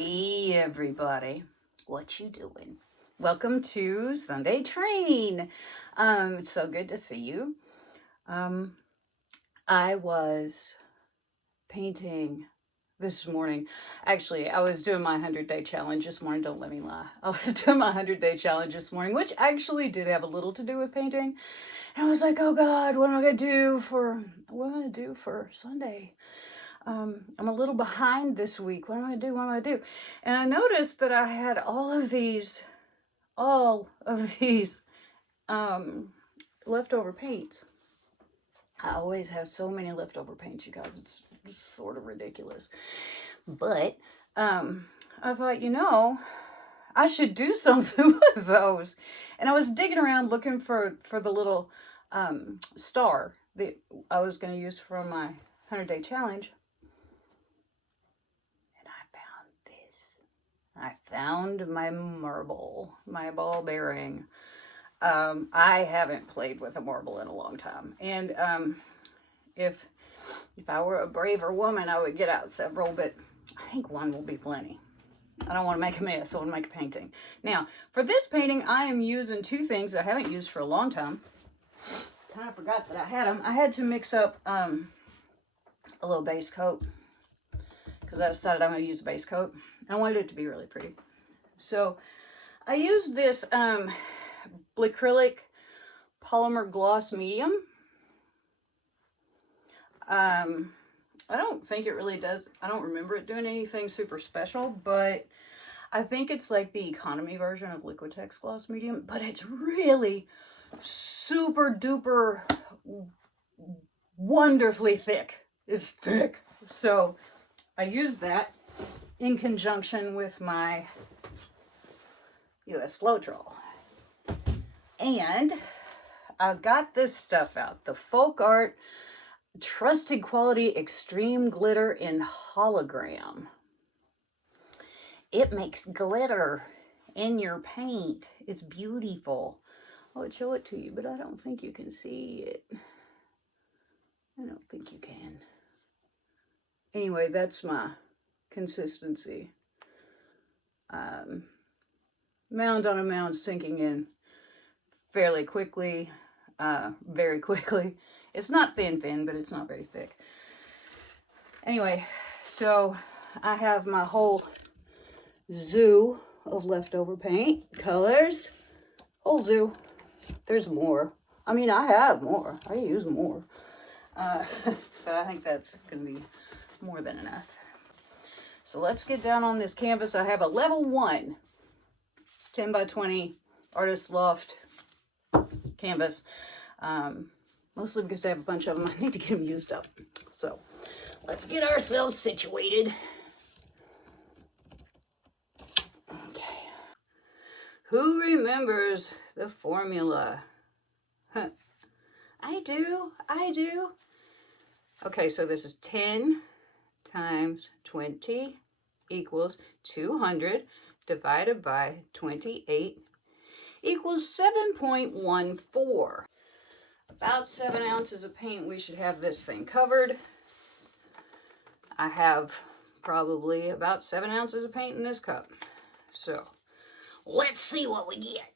Hey everybody, what you doing? Welcome to Sunday Train. It's so good to see you. I was painting this morning. Actually, I was doing my 100-day challenge this morning. Don't let me lie. I was doing my 100-day challenge this morning, which actually did have a little to do with painting. And I was like, oh God, what am I gonna do for Sunday? I'm a little behind this week. What am I gonna do? And I noticed that I had all of these leftover paints. I always have so many leftover paints, you guys. It's sort of ridiculous. But I thought, I should do something with those. And I was digging around looking for the little star that I was going to use for my 100-day challenge. I found my marble, my ball bearing. I haven't played with a marble in a long time. And if I were a braver woman, I would get out several, but I think one will be plenty. I don't want to make a mess. I want to make a painting. Now, for this painting, I am using two things I haven't used for a long time. Kind of forgot that I had them. I had to mix up a little base coat because I decided I'm going to use a base coat. I wanted it to be really pretty. So I used this Acrylic polymer gloss medium. I don't think it really does. I don't remember it doing anything super special, but I think it's like the economy version of Liquitex gloss medium, but it's really super duper wonderfully thick. It's thick. So I used that in conjunction with my US Floetrol. And I got this stuff out. The FolkArt Trusted Quality Extreme Glitter in Hologram. It makes glitter in your paint. It's beautiful. I would show it to you, but I don't think you can see it. I don't think you can. Anyway, that's my consistency. Mound on a mound sinking in fairly quickly, very quickly. It's not thin, but it's not very thick. Anyway, so I have my whole zoo of leftover paint colors. Whole zoo. There's more. I mean, I have more. I use more. But I think that's going to be more than enough. So let's get down on this canvas. I have a level 1 10 by 20 Artist Loft canvas. Mostly because I have a bunch of them. I need to get them used up. So let's get ourselves situated. Okay. Who remembers the formula? Huh. I do. Okay, so this is 10 times 20 equals 200 divided by 28 equals 7.14. About 7 ounces of paint. We should have this thing covered. I have probably about 7 ounces of paint in this cup. So let's see what we get.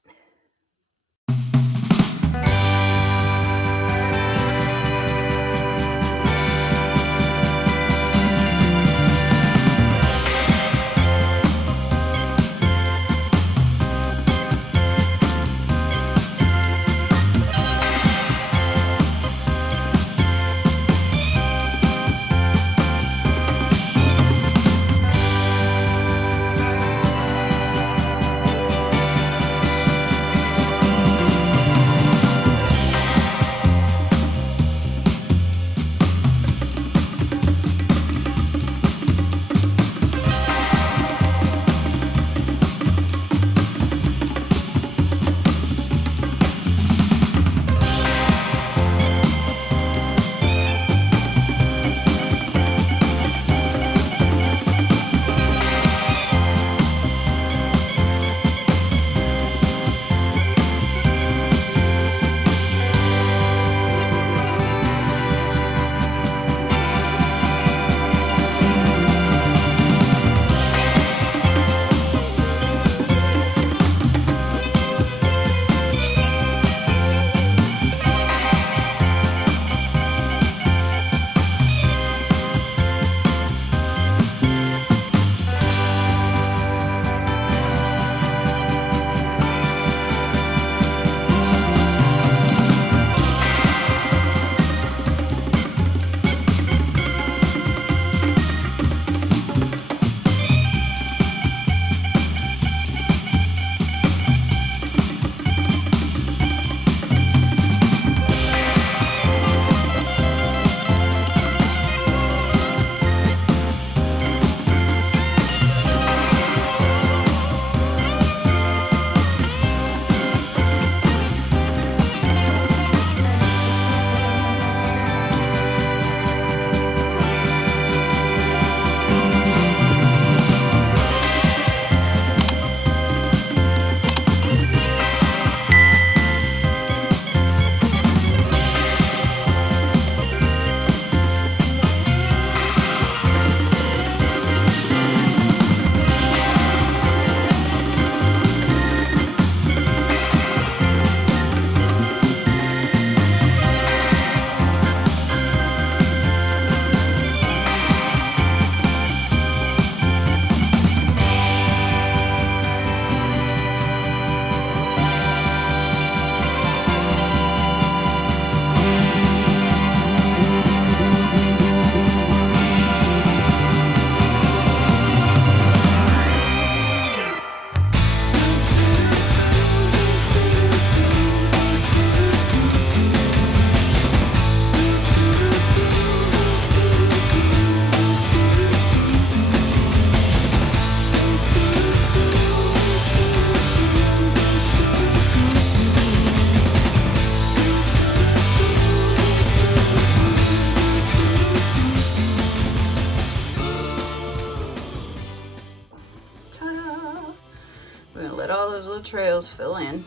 We're gonna let all those little trails fill in.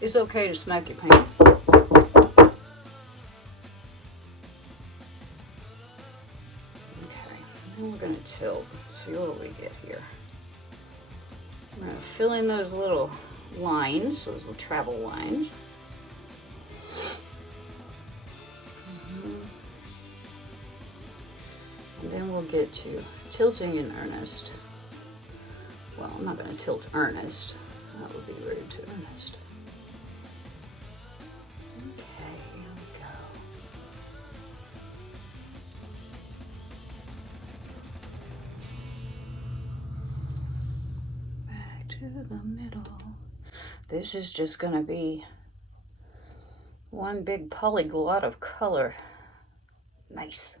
It's okay to smack your paint. Okay, then we're gonna tilt. See what we get here. We're gonna fill in those little lines, those little travel lines. And then we'll get to tilting in earnest. Well, I'm not going to tilt earnest. That would be rude to earnest. Okay, here we go. Back to the middle. This is just going to be one big polyglot of color. Nice.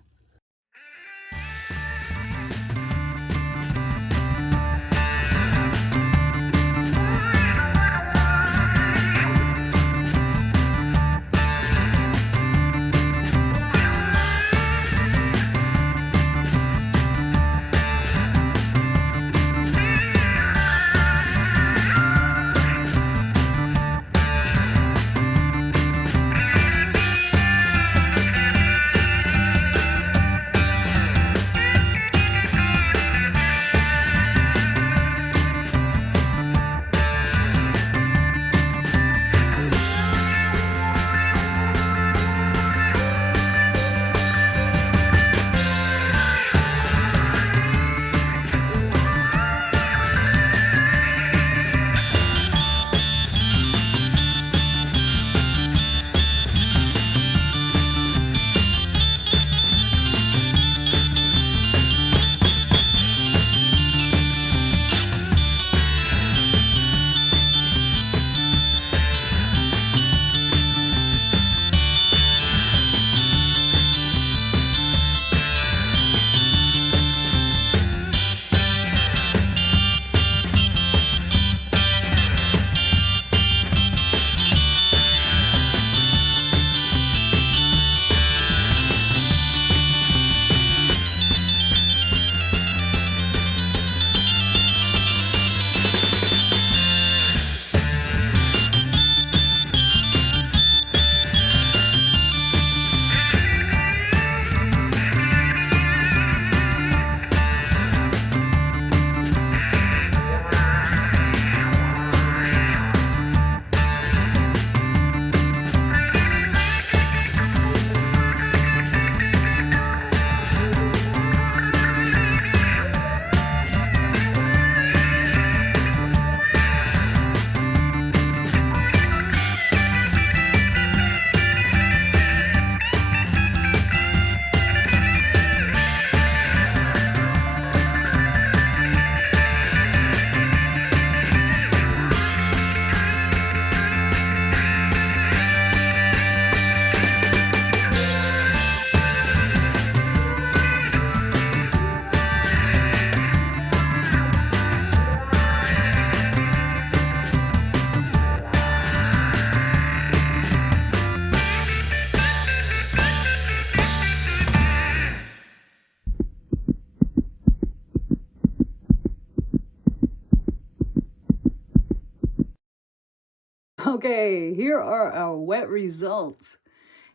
Okay, here are our wet results.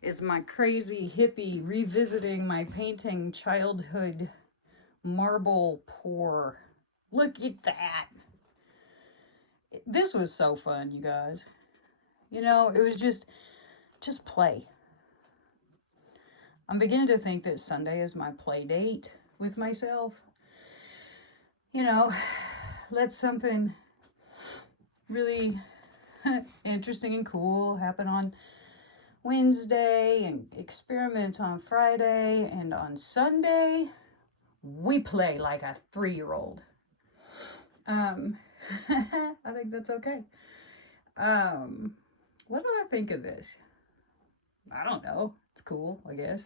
It's my crazy hippie revisiting my painting childhood marble pour. Look at that. This was so fun, you guys. You know, it was just play. I'm beginning to think that Sunday is my play date with myself. You know, let something really interesting and cool happen on Wednesday and experiment on Friday, and on Sunday we play like a 3-year-old. I think that's okay. What do I think of this? I don't know. It's cool, I guess.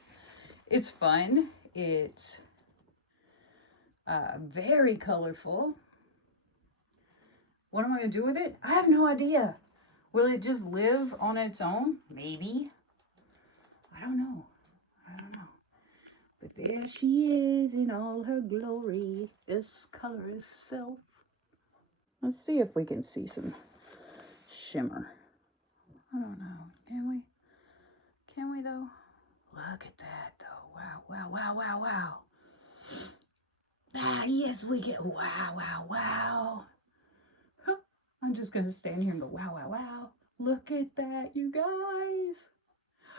It's fun. It's very colorful. What am I going to do with it? I have no idea. Will it just live on its own? Maybe. I don't know. But there she is in all her glory, this colorless self. Let's see if we can see some shimmer. I don't know. Can we? Can we though? Look at that though. Wow, wow, wow, wow, wow. Ah, yes, we get wow, wow, wow. Huh. I'm just going to stand here and go wow, wow, wow. Look at that, you guys.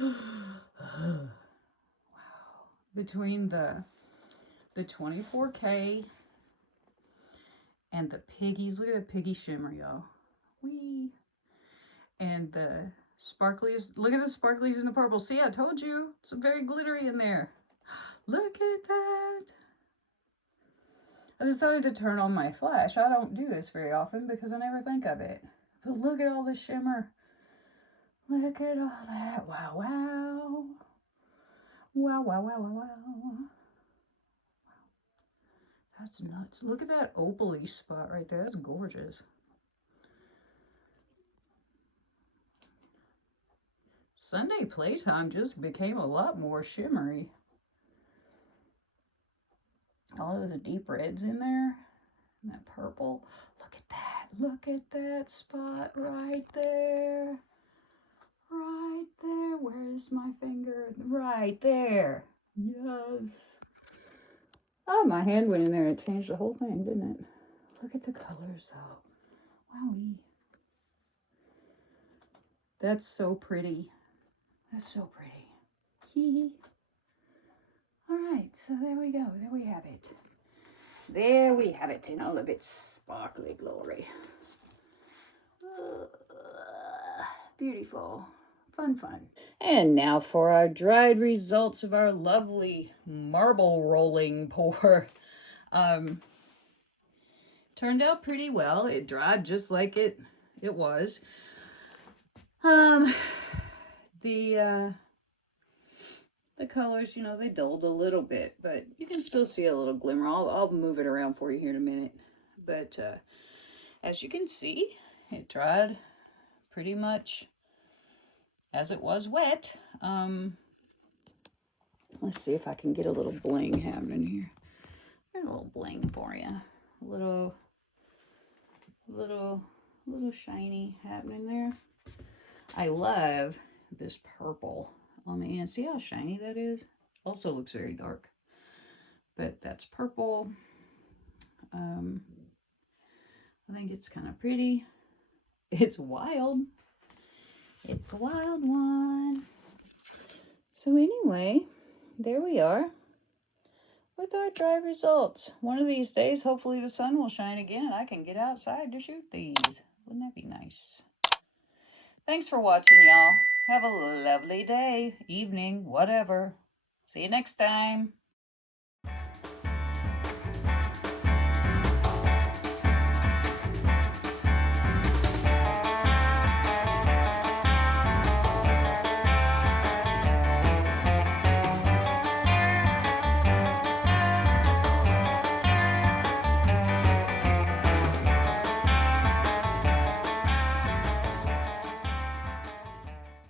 Wow. Between the 24K and the Piggies. Look at the Piggy shimmer, y'all. Wee. And the sparklies. Look at the sparklies in the purple. See, I told you. It's very glittery in there. Look at that. I decided to turn on my flash. I don't do this very often because I never think of it. But look at all the shimmer. Look at all that. Wow, wow. Wow, wow, wow, wow, wow. That's nuts. Look at that opal-y spot right there. That's gorgeous. Sunday playtime just became a lot more shimmery. All of the deep reds in there. And that purple. Look at that. Look at that spot right there. Right there. Where's my finger? Right there. Yes. Oh, my hand went in there and it changed the whole thing, didn't it? Look at the colors, though. Wowie. That's so pretty. That's so pretty. Hee hee. All right, so there we go. There we have it. There we have it in all of its sparkly glory. Beautiful. Fun, fun. And now for our dried results of our lovely marble rolling pour. Turned out pretty well. It dried just like it was. The colors, you know, they dulled a little bit, but you can still see a little glimmer. I'll move it around for you here in a minute. But as you can see, it dried pretty much as it was wet. Let's see if I can get a little bling happening here. There's a little bling for you. A little shiny happening there. I love this purple on the end. See how shiny that is? Also looks very dark. But that's purple. I think it's kind of pretty. It's wild. It's a wild one. So anyway, there we are with our dry results. One of these days, hopefully the sun will shine again and I can get outside to shoot these. Wouldn't that be nice? Thanks for watching, y'all. Have a lovely day, evening, whatever. See you next time.